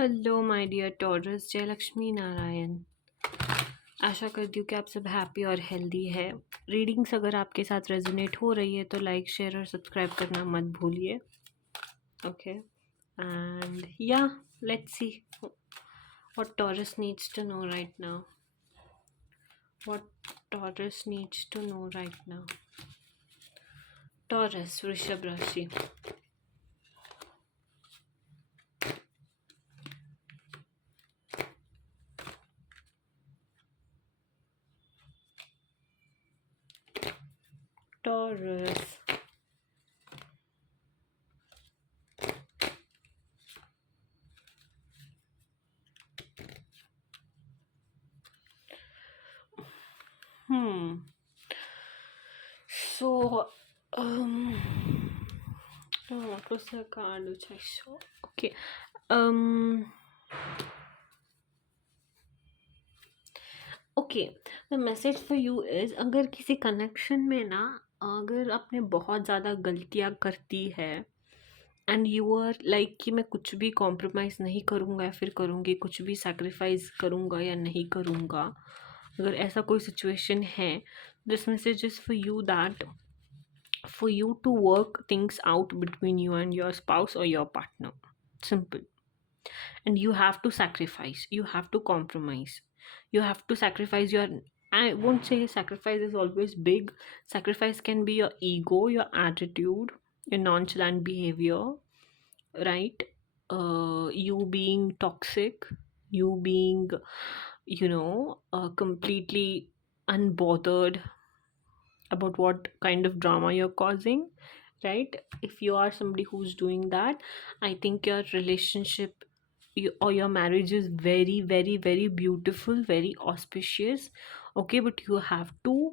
Hello my dear taurus, जय लक्ष्मी नारायण। आशा करती हूँ कि आप सब हैप्पी और हेल्दी है। रीडिंग्स अगर आपके साथ रेजोनेट हो रही है तो लाइक शेयर और सब्सक्राइब करना मत भूलिए। ओके, एंड या let's see what Taurus needs to know right now. What Taurus needs to know right now. Taurus, वृषभ राशि। Taurus. Hmm. So, what was the card which I saw? Okay. Okay, the message for you is, अगर किसी connection में ना, अगर आपने बहुत ज़्यादा गलतियाँ करती है एंड यू आर लाइक कि मैं कुछ भी कॉम्प्रोमाइज़ नहीं करूँगा या फिर करूँगी, कुछ भी सेक्रीफाइस करूँगा या नहीं करूँगा, अगर ऐसा कोई सिचुएशन है, this message is for you that for you to work things out between you and your spouse or your partner. Simple. And you have to sacrifice, you have to compromise, you have to sacrifice your, I won't say sacrifice is always big. Sacrifice can be your ego, your attitude, your nonchalant behavior, right? You being toxic, you being, completely unbothered about what kind of drama you're causing, right? If you are somebody who's doing that, I think your relationship, or your marriage is very, very, very beautiful, very auspicious. Okay, but you have to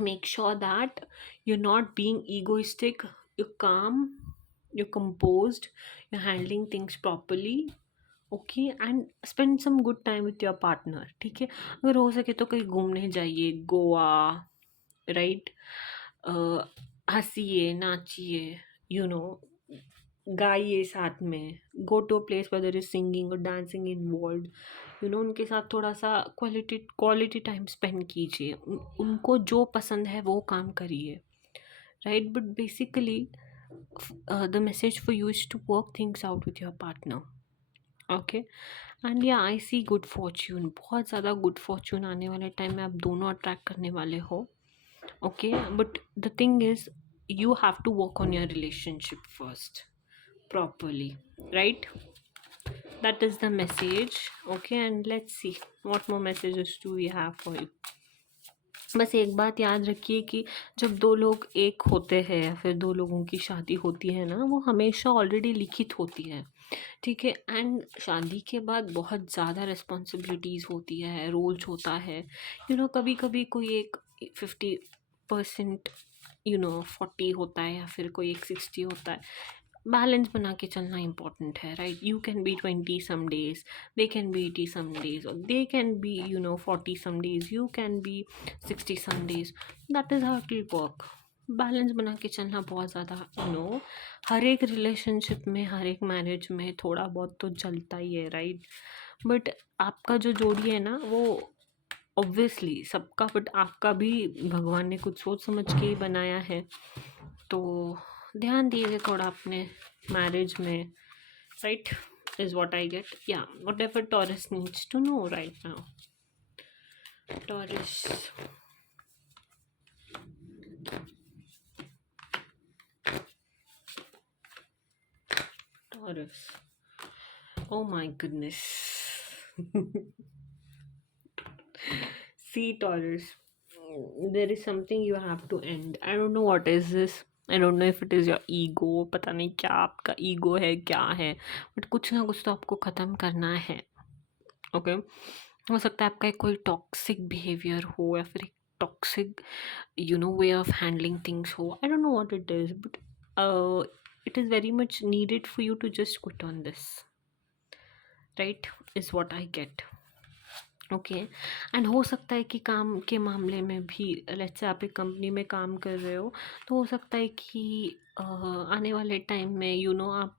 make sure that you're not being egoistic, you're calm, you're composed, you're handling things properly. Okay, and spend some good time with your partner, ठीक है? अगर हो सके तो कहीं घूमने जाइए, Goa, right? हंसिए, नाचिए, यू नो, गाइए साथ में, go to a place where there is singing और डांसिंग इन्वॉल्व, उनके साथ थोड़ा सा क्वालिटी क्वालिटी टाइम स्पेंड कीजिए, उनको जो पसंद है वो काम करिए, right? But basically the message for you is to work things out with your partner. Okay, and yeah I C good Fortune, बहुत ज़्यादा गुड फॉर्च्यून आने वाले टाइम में आप दोनों अट्रैक्ट करने वाले हो। Okay, but the thing is, you have to work on your relationship first properly, right? That is the message. Okay, and let's see what more messages do we have for you. बस एक बात याद रखिए कि जब दो लोग एक होते हैं या फिर दो लोगों की शादी होती है ना, वो हमेशा ऑलरेडी लिखित होती है, ठीक है? एंड शादी के बाद बहुत ज़्यादा रिस्पॉन्सिबिलिटीज़ होती है, रोल्स होता है, कभी कभी कोई एक 50%, 40 होता है, या फिर कोई एक 60 होता है। बैलेंस बना के चलना इम्पोर्टेंट है, right? You can be 20 some days, they can be 80 some days, और they can be 40 some days, you can be 60 some days. That is how it will work. Balance बना के चलना बहुत ज़्यादा, हर एक रिलेशनशिप में, हर एक मैरिज में थोड़ा बहुत तो चलता ही है, राइट? बट आपका जो जोड़ी है ना, वो ऑब्वियसली सबका, बट आपका भी भगवान ने कुछ सोच समझ के ही बनाया है, तो ध्यान दीजिए थोड़ा अपने मैरिज में, right? Is what I get, या whatever Taurus needs to know right now. Taurus, Taurus. Oh my goodness. See, Taurus, there is something you have to end. I don't know what is this. I don't know if it is your ego. पता नहीं क्या आपका ego है, क्या है, but कुछ ना कुछ तो आपको ख़त्म करना है। ओके, हो सकता है आपका एक कोई टॉक्सिक बिहेवियर हो, या फिर एक toxic way of handling things हो। I don't know what it is, but it is very much needed for you to just quit on this, right? Is what I get. Okay. And हो सकता है कि काम के मामले में भी, लेट्स से आप एक कंपनी में काम कर रहे हो, तो हो सकता है कि आने वाले टाइम में आप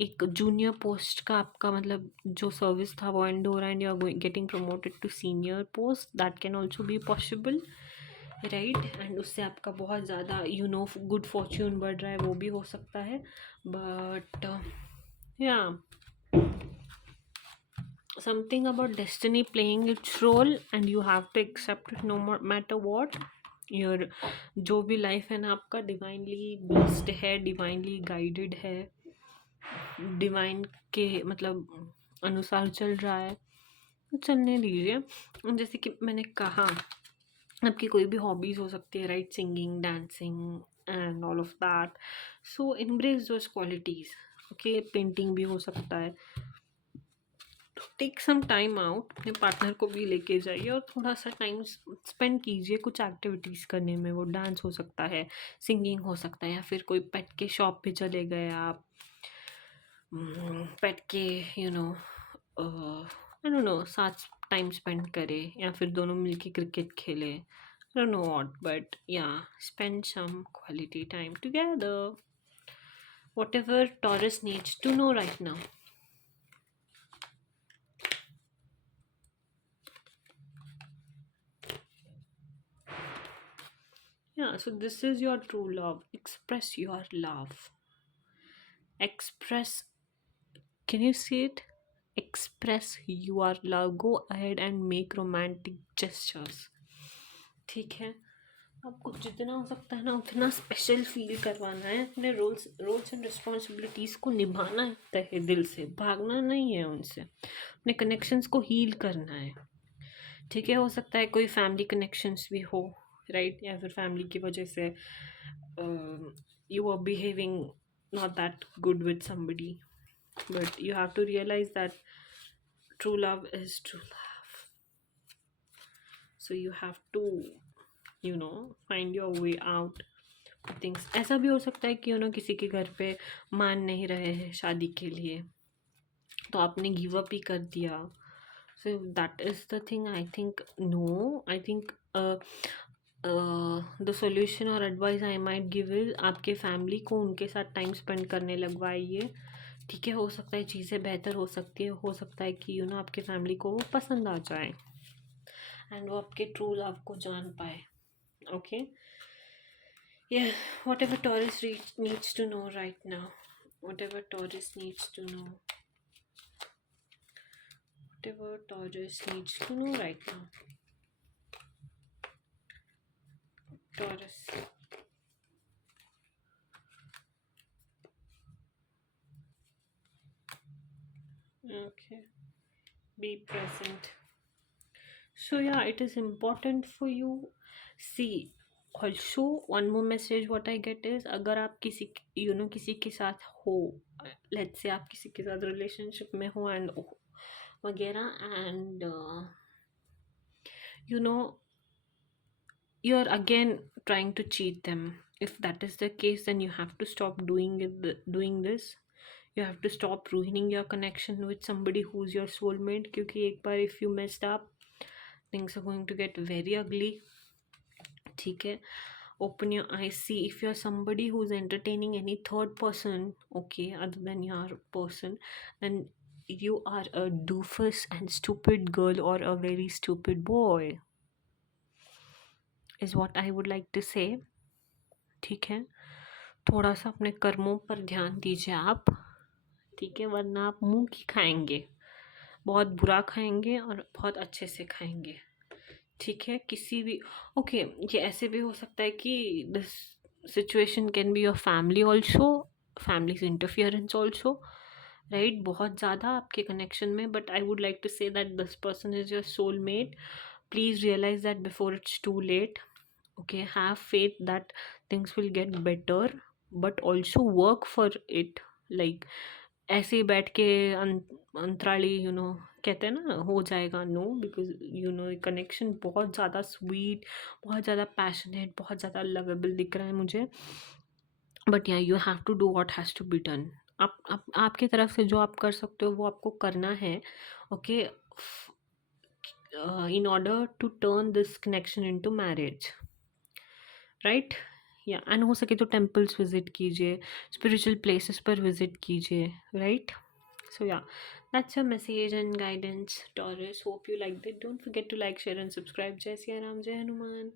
एक जूनियर पोस्ट का आपका मतलब जो सर्विस था वो एंड हो रहा है and you are getting promoted to senior post, that can also be possible, right. And उससे आपका बहुत ज़्यादा गुड फॉर्च्यून बढ़ रहा है, वो भी हो सकता है। बट या something about destiny playing its role and you have to accept it no matter what your जो भी लाइफ है ना आपका डिवाइनली ब्लेस्ड है, डिवाइनली गाइडेड है, डिवाइन के मतलब अनुसार चल रहा है, तो चलने दीजिए। जैसे कि मैंने कहा, आपकी कोई भी हॉबीज़ हो सकती है, right, singing, dancing and all of that, so embrace those qualities. Okay, painting भी हो सकता है। टेक सम टाइम आउट, अपने पार्टनर को भी लेके जाइए और थोड़ा सा टाइम स्पेंड कीजिए कुछ एक्टिविटीज़ करने में। वो डांस हो सकता है, सिंगिंग हो सकता है, या फिर कोई पेट के शॉप पे चले गए आप, पेट के आई डोंट नो साथ टाइम स्पेंड करें, या फिर दोनों मिलके क्रिकेट खेले, I don't know what, but या spend some quality time together, whatever Taurus needs to know right now. Yeah, so this is your true love. Express your love. Express, can you see it? Express your love. Go ahead and make romantic gestures. ठीक है, आपको जितना हो सकता है ना उतना special feel करवाना है, अपने रोल्स एंड रिस्पॉन्सिबिलिटीज़ को निभाना है दिल से, भागना नहीं है उनसे, अपने कनेक्शंस को हील करना है। ठीक है, हो सकता है कोई फैमिली कनेक्शंस भी हो, राइट, या फिर फैमिली की वजह से you are behaving not that good with somebody, but you have to realize that true love is true love, so you have to find your way out things। ऐसा भी हो सकता है कि किसी के घर पे मान नहीं रहे हैं शादी के लिए, तो आपने गिव अप ही कर दिया, so that is the thing। I think no, I think the solution और advice I might give is, आपके फैमिली को उनके साथ टाइम स्पेंड करने लगवाइए। ठीक है, हो सकता है चीज़ें बेहतर हो सकती है, हो सकता है कि आपके फैमिली को वो पसंद आ जाए एंड वो आपके ट्रू लव को जान पाए। Okay, yeah whatever Taurus needs to know right now, whatever Taurus needs to know, whatever Taurus needs to know right now, Taurus. Okay, be present. So yeah, it is important for you. See, also one more message what I get is, अगर आप किसी किसी के साथ हो, let's say आप किसी के साथ रिलेशनशिप में हो एंड वगैरह, and you're again trying to cheat them. If that is the case, then you have to stop doing this. You have to stop ruining your connection with somebody who's your soulmate, क्योंकि एक बार if you messed up, things are going to get very ugly। ठीक है, open your eyes, see if you're somebody who's entertaining any third person, okay, other than your person, then you are a doofus and stupid girl or a very stupid boy, is what I would like to say। ठीक है, थोड़ा सा अपने कर्मों पर ध्यान दीजिए आप, ठीक है, वरना आप मुंह की खाएंगे, बहुत बुरा खाएंगे और बहुत अच्छे से खाएंगे। ठीक है, किसी भी ओके, ये ऐसे भी हो सकता है कि this situation can be your family also, families interference also, right, बहुत ज़्यादा आपके कनेक्शन में। But I would like to say that this person is your soulmate. Please realize that before it's too late. Okay, have faith that things will get better, but also work for it। like ऐसे ही बैठ के अंतराली कहते हैं ना हो जाएगा, no, because connection बहुत ज़्यादा स्वीट, बहुत ज़्यादा पैशनेट, बहुत ज़्यादा लवेबल दिख रहा है मुझे, but yeah you have to do what has to be done. आपकी तरफ से जो आप कर सकते हो वो आपको करना है। Okay, in order to turn this connection into marriage, right? या एंड हो सके तो टेम्पल्स विजिट कीजिए, स्पिरिचुअल प्लेसेस पर विजिट कीजिए, राइट? सो या, that's your message and guidance, Taurus. Hope you liked it. Don't forget to like, share and subscribe. Jai Siya Ram, Jai Hanuman.